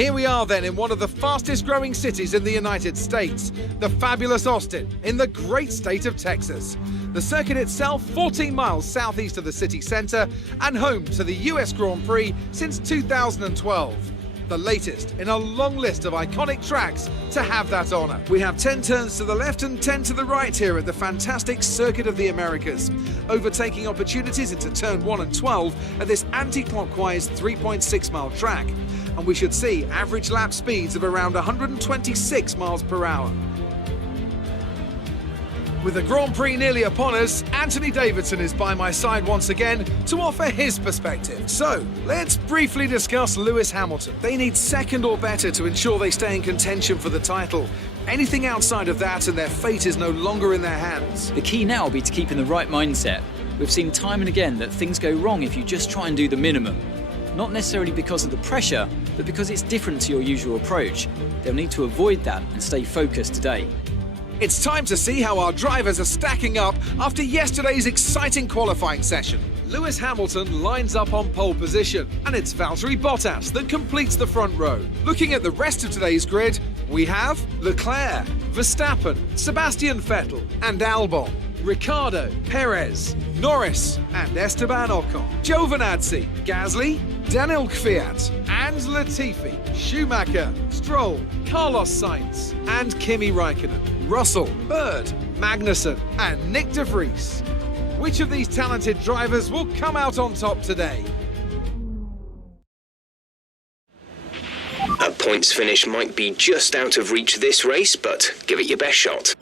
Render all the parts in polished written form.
Here we are then in one of the fastest growing cities in the United States, the fabulous Austin, in the great state of Texas. The circuit itself 14 miles southeast of the city centre and home to the US Grand Prix since 2012. The latest in a long list of iconic tracks to have that honour. We have 10 turns to the left and 10 to the right here at the fantastic Circuit of the Americas. Overtaking opportunities into turn 1 and 12 at this anti-clockwise 3.6 mile track. And we should see average lap speeds of around 126 miles per hour. With the Grand Prix nearly upon us, Anthony Davidson is by my side once again to offer his perspective. So, let's briefly discuss Lewis Hamilton. They need second or better to ensure they stay in contention for the title. Anything outside of that and their fate is no longer in their hands. The key now will be to keep in the right mindset. We've seen time and again that things go wrong if you just try and do the minimum. Not necessarily because of the pressure, but because it's different to your usual approach. They'll need to avoid that and stay focused today. It's time to see how our drivers are stacking up after yesterday's exciting qualifying session. Lewis Hamilton lines up on pole position, and it's Valtteri Bottas that completes the front row. Looking at the rest of today's grid, we have Leclerc, Verstappen, Sebastian Vettel and Albon, Ricciardo, Perez, Norris and Esteban Ocon, Giovinazzi, Gasly, Daniel Kvyat and Latifi, Schumacher, Stroll, Carlos Sainz and Kimi Raikkonen, Russell, Bird, Magnussen and Nick de Vries. Which of these talented drivers will come out on top today? A points finish might be just out of reach this race, but give it your best shot.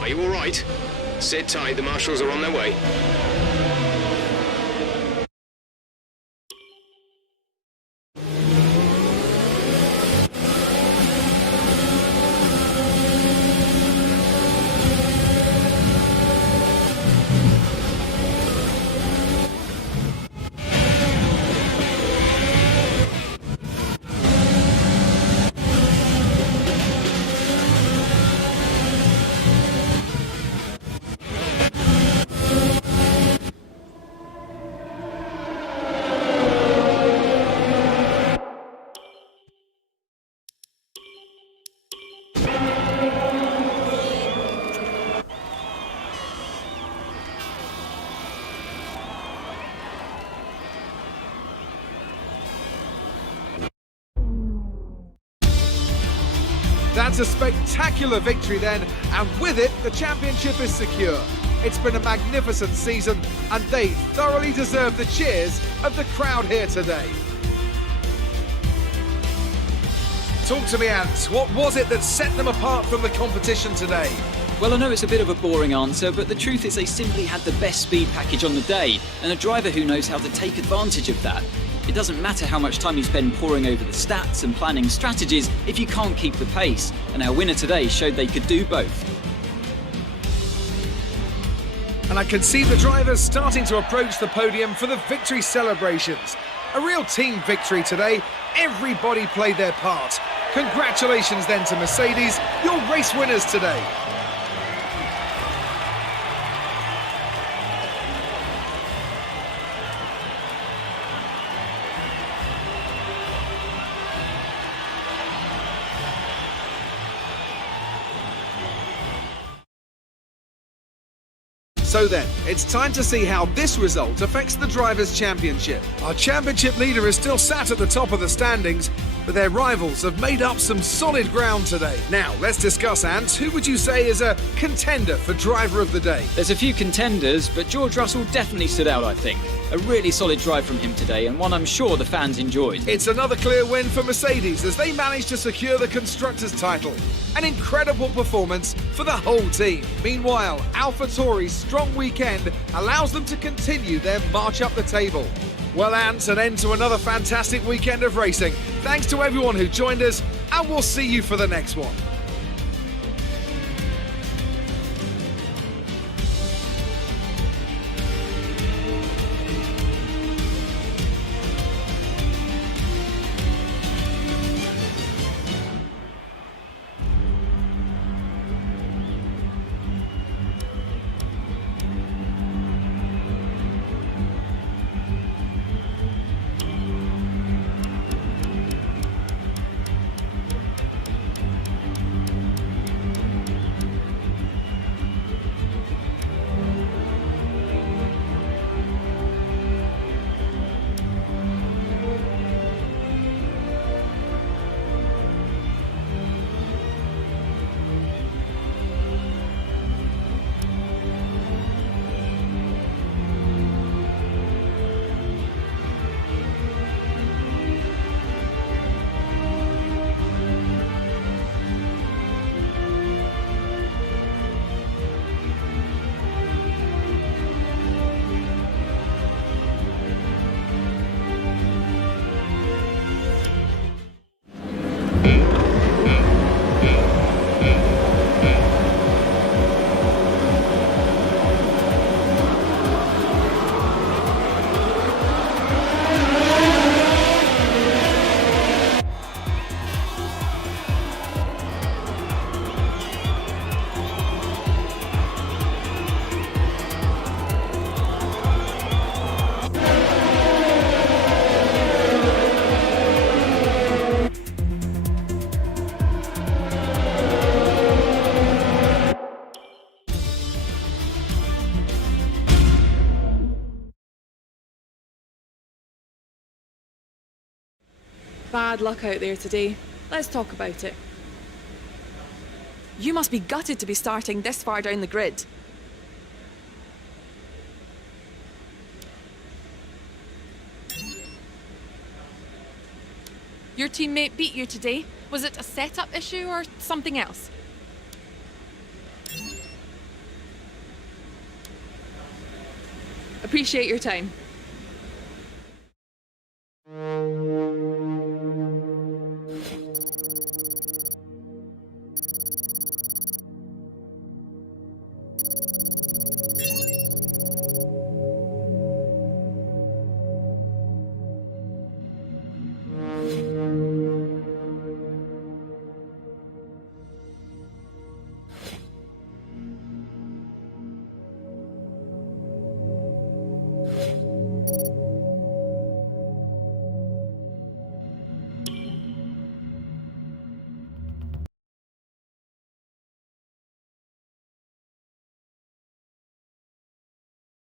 Are you all right? Sit tight, the marshals are on their way. That's a spectacular victory then, and with it, the championship is secure. It's been a magnificent season, and they thoroughly deserve the cheers of the crowd here today. Talk to me, Ant. What was it that set them apart from the competition today? Well, I know it's a bit of a boring answer, but the truth is they simply had the best speed package on the day, and a driver who knows how to take advantage of that. It doesn't matter how much time you spend poring over the stats and planning strategies if you can't keep the pace, and our winner today showed they could do both. And I can see the drivers starting to approach the podium for the victory celebrations. A real team victory today. Everybody played their part. Congratulations then to Mercedes, your race winners today. So then, it's time to see how this result affects the Drivers' Championship. Our championship leader is still sat at the top of the standings, but their rivals have made up some solid ground today. Now, let's discuss, Ant. Who would you say is a contender for driver of the day? There's a few contenders, but George Russell definitely stood out, I think. A really solid drive from him today, and one I'm sure the fans enjoyed. It's another clear win for Mercedes as they managed to secure the Constructors' title. An incredible performance for the whole team. Meanwhile, AlphaTauri's strong weekend allows them to continue their march up the table. Well, Ant, an end to another fantastic weekend of racing. Thanks to everyone who joined us, and we'll see you for the next one. Bad luck out there today. Let's talk about it. You must be gutted to be starting this far down the grid. Your teammate beat you today. Was it a setup issue or something else? Appreciate your time.